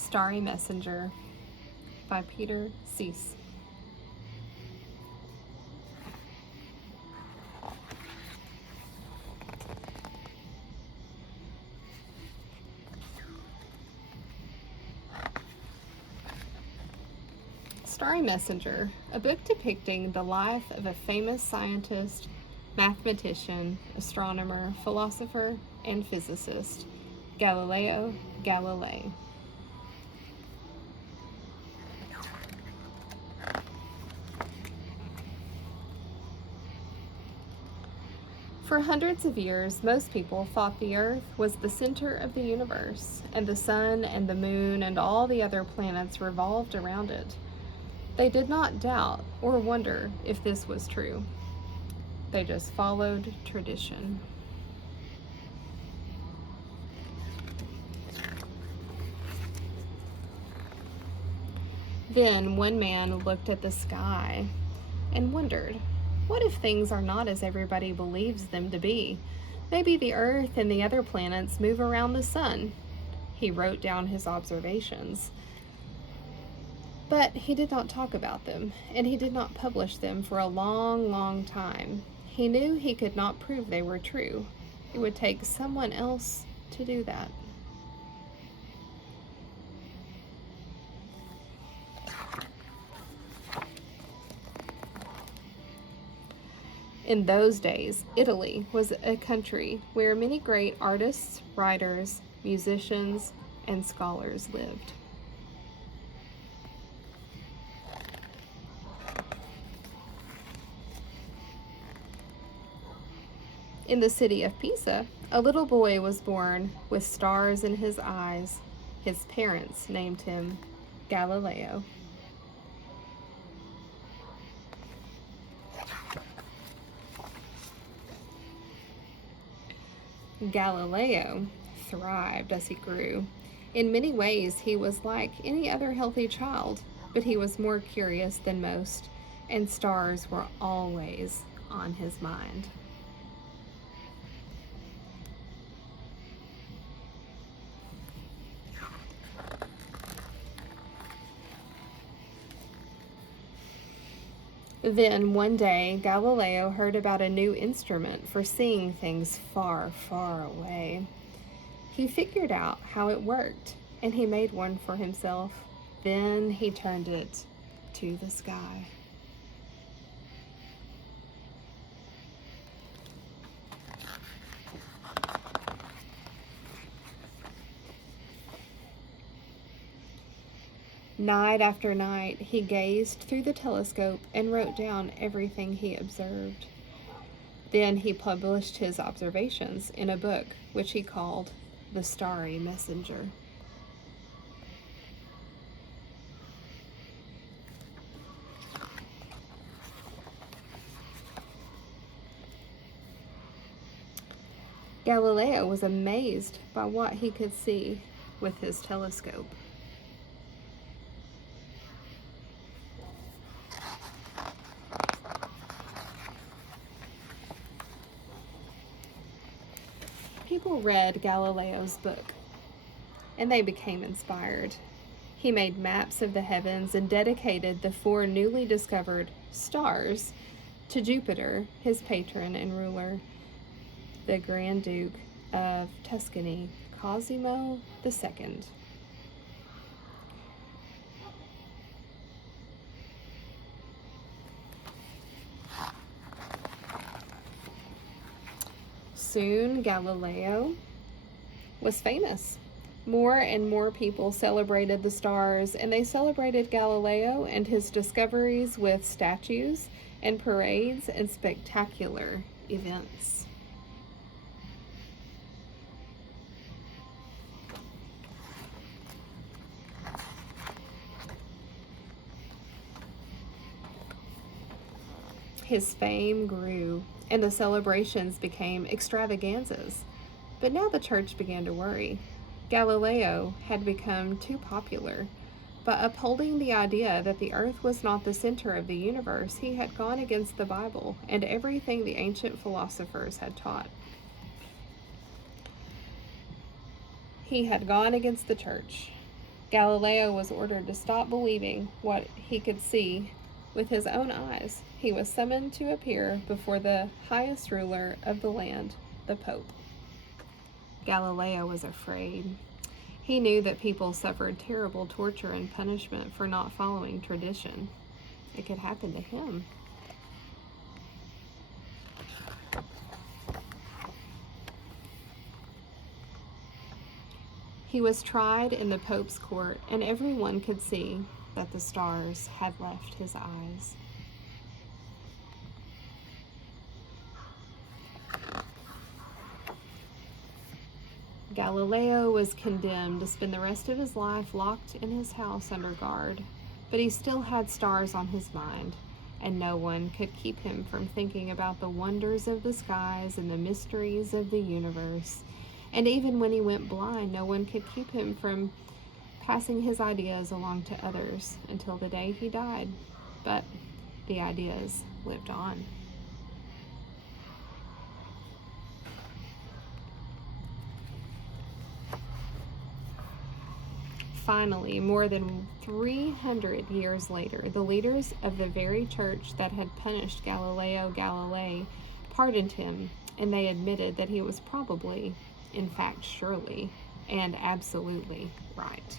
Starry Messenger by Peter Sís. Starry Messenger, a book depicting the life of a famous scientist, mathematician, astronomer, philosopher, and physicist, Galileo Galilei. For hundreds of years, most people thought the Earth was the center of the universe, and the sun and the moon and all the other planets revolved around it. They did not doubt or wonder if this was true. They just followed tradition. Then one man looked at the sky and wondered, what if things are not as everybody believes them to be? Maybe the Earth and the other planets move around the sun. He wrote down his observations. But he did not talk about them, and he did not publish them for a long, long time. He knew he could not prove they were true. It would take someone else to do that. In those days, Italy was a country where many great artists, writers, musicians, and scholars lived. In the city of Pisa, a little boy was born with stars in his eyes. His parents named him Galileo. Galileo thrived as he grew. In many ways, he was like any other healthy child, but he was more curious than most, and stars were always on his mind. Then one day, Galileo heard about a new instrument for seeing things far, far away. He figured out how it worked, and he made one for himself. Then he turned it to the sky. Night after night, he gazed through the telescope and wrote down everything he observed. Then he published his observations in a book which he called the Starry Messenger. Galileo was amazed by what he could see with his telescope. People read Galileo's book, and they became inspired. He made maps of the heavens and dedicated the 4 newly discovered stars to Jupiter, his patron and ruler, the Grand Duke of Tuscany, Cosimo II. Soon, Galileo was famous. More and more people celebrated the stars, and they celebrated Galileo and his discoveries with statues and parades and spectacular events. His fame grew, and the celebrations became extravaganzas. But now the church began to worry. Galileo had become too popular. By upholding the idea that the earth was not the center of the universe, he had gone against the Bible and everything the ancient philosophers had taught. He had gone against the church. Galileo was ordered to stop believing what he could see with his own eyes. He was summoned to appear before the highest ruler of the land, the Pope. Galileo was afraid. He knew that people suffered terrible torture and punishment for not following tradition. It could happen to him. He was tried in the Pope's court, and everyone could see that the stars had left his eyes. Galileo was condemned to spend the rest of his life locked in his house under guard, but he still had stars on his mind, and no one could keep him from thinking about the wonders of the skies and the mysteries of the universe. And even when he went blind, no one could keep him from passing his ideas along to others until the day he died. But the ideas lived on. Finally, more than 300 years later, the leaders of the very church that had punished Galileo Galilei pardoned him, and they admitted that he was probably, in fact surely, and absolutely right.